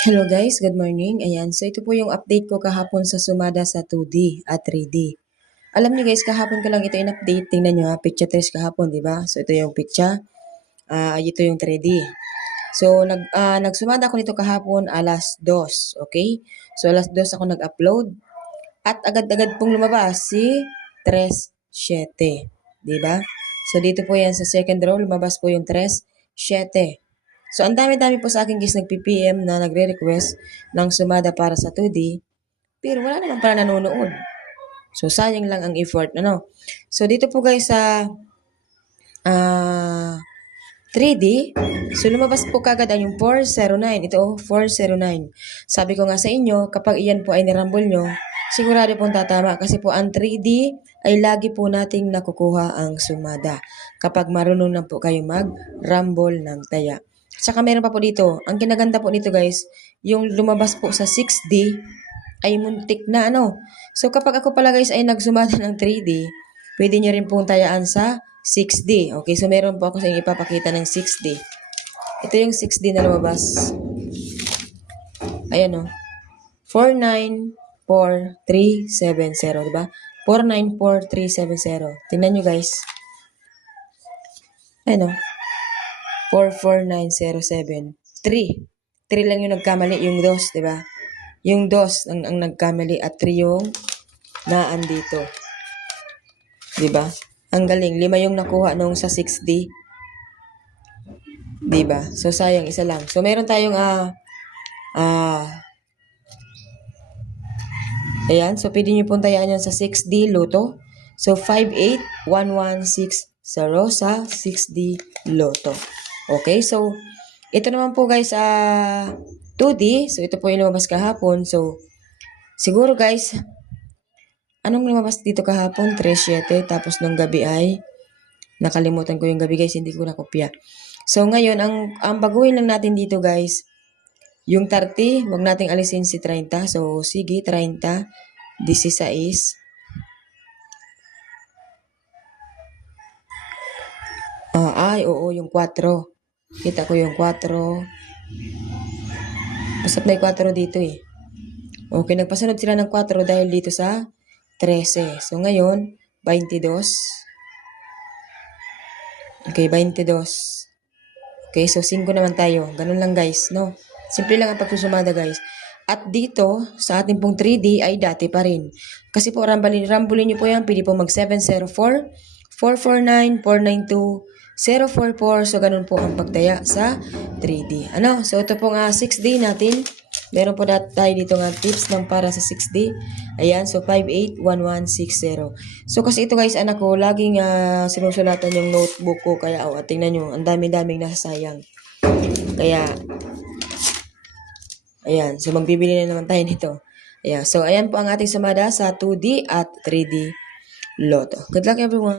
Hello guys, good morning. Ayan, so ito po yung update ko kahapon sa sumada sa 2D at 3D. Alam niyo guys, kahapon ko lang ito in-update. Tingnan niyo ha, picture 3 kahapon, di ba? So ito yung picture, ito yung 3D. So nagsumada ako nito kahapon alas 2, okay? So alas 2 ako nag-upload at agad-agad pong lumabas si 3.7, di ba? So dito po yan sa second row, lumabas po yung 3.7. So, ang dami-dami po sa akin guys nag-PPM na nagre-request ng sumada para sa 2D, pero wala naman pala nanonood. So, sayang lang ang effort, ano? So, dito po guys sa 3D, so lumabas po kagad ang yung 409. Ito, 409. Sabi ko nga sa inyo, kapag iyan po ay nirambol nyo, sigurado pong tatama kasi po ang 3D ay lagi po nating nakukuha ang sumada kapag marunong na po kayo mag-rumble ng taya. Saka meron pa po dito, ang kinaganda po dito guys, yung lumabas po sa 6D ay muntik na ano. So kapag ako pala guys ay nagsumada ng 3D, pwede nyo rin pong tayaan sa 6D. Okay, so meron po ako sa inyo ipapakita ng 6D. Ito yung 6D na lumabas. Ayan o. 494370, diba? 494370. Tingnan nyo guys. Ayan o. 44907. 3. 3 lang yung nagkamali, yung 2, di ba? Yung 2 ang nagkamali at 3 yung naandito. Di ba? Ang galing. 5 yung nakuha nung sa 6D. Di ba? So, sayang isa lang. So, meron tayong ayan. So, pwede nyo pong tayaan yan sa 6D Lotto. So, 58116 sa 6D Lotto. Okay, so ito naman po guys 2D. So ito po yung lumabas kahapon. So siguro guys, anong lumabas dito kahapon? 3.7. Tapos nung gabi ay nakalimutan ko yung gabi guys, hindi ko nakopya. So ngayon, ang baguhin lang natin dito guys, yung 30, wag nating alisin si 30. So sige, 30, 16. Oo, yung 4. Kita ko yung 4. Basta't may 4 dito eh. Okay, nagpasunod sila ng 4 dahil dito sa 13. So ngayon, 22. Okay, 22. Okay, so 5 naman tayo. Ganun lang guys, no? Simple lang ang pagsusumada guys. At dito, sa ating pong 3D ay dati pa rin. Kasi po, rambulin nyo po yan. Pwede po mag 704, 449, 492, 044. So, ganun po ang pagtaya sa 3D. Ano? So, ito pong 6D natin. Meron po tayo dito nga tips ng para sa 6D. Ayan, so 581160. So, kasi ito guys, anak ko, laging sinusulatan yung notebook ko. Kaya, tingnan nyo, ang dami-daming nasasayang. Kaya, ayan, so magbibili na naman tayo nito. Ayan, so ayan po ang ating sumada sa 2D at 3D Lotto. Good luck everyone!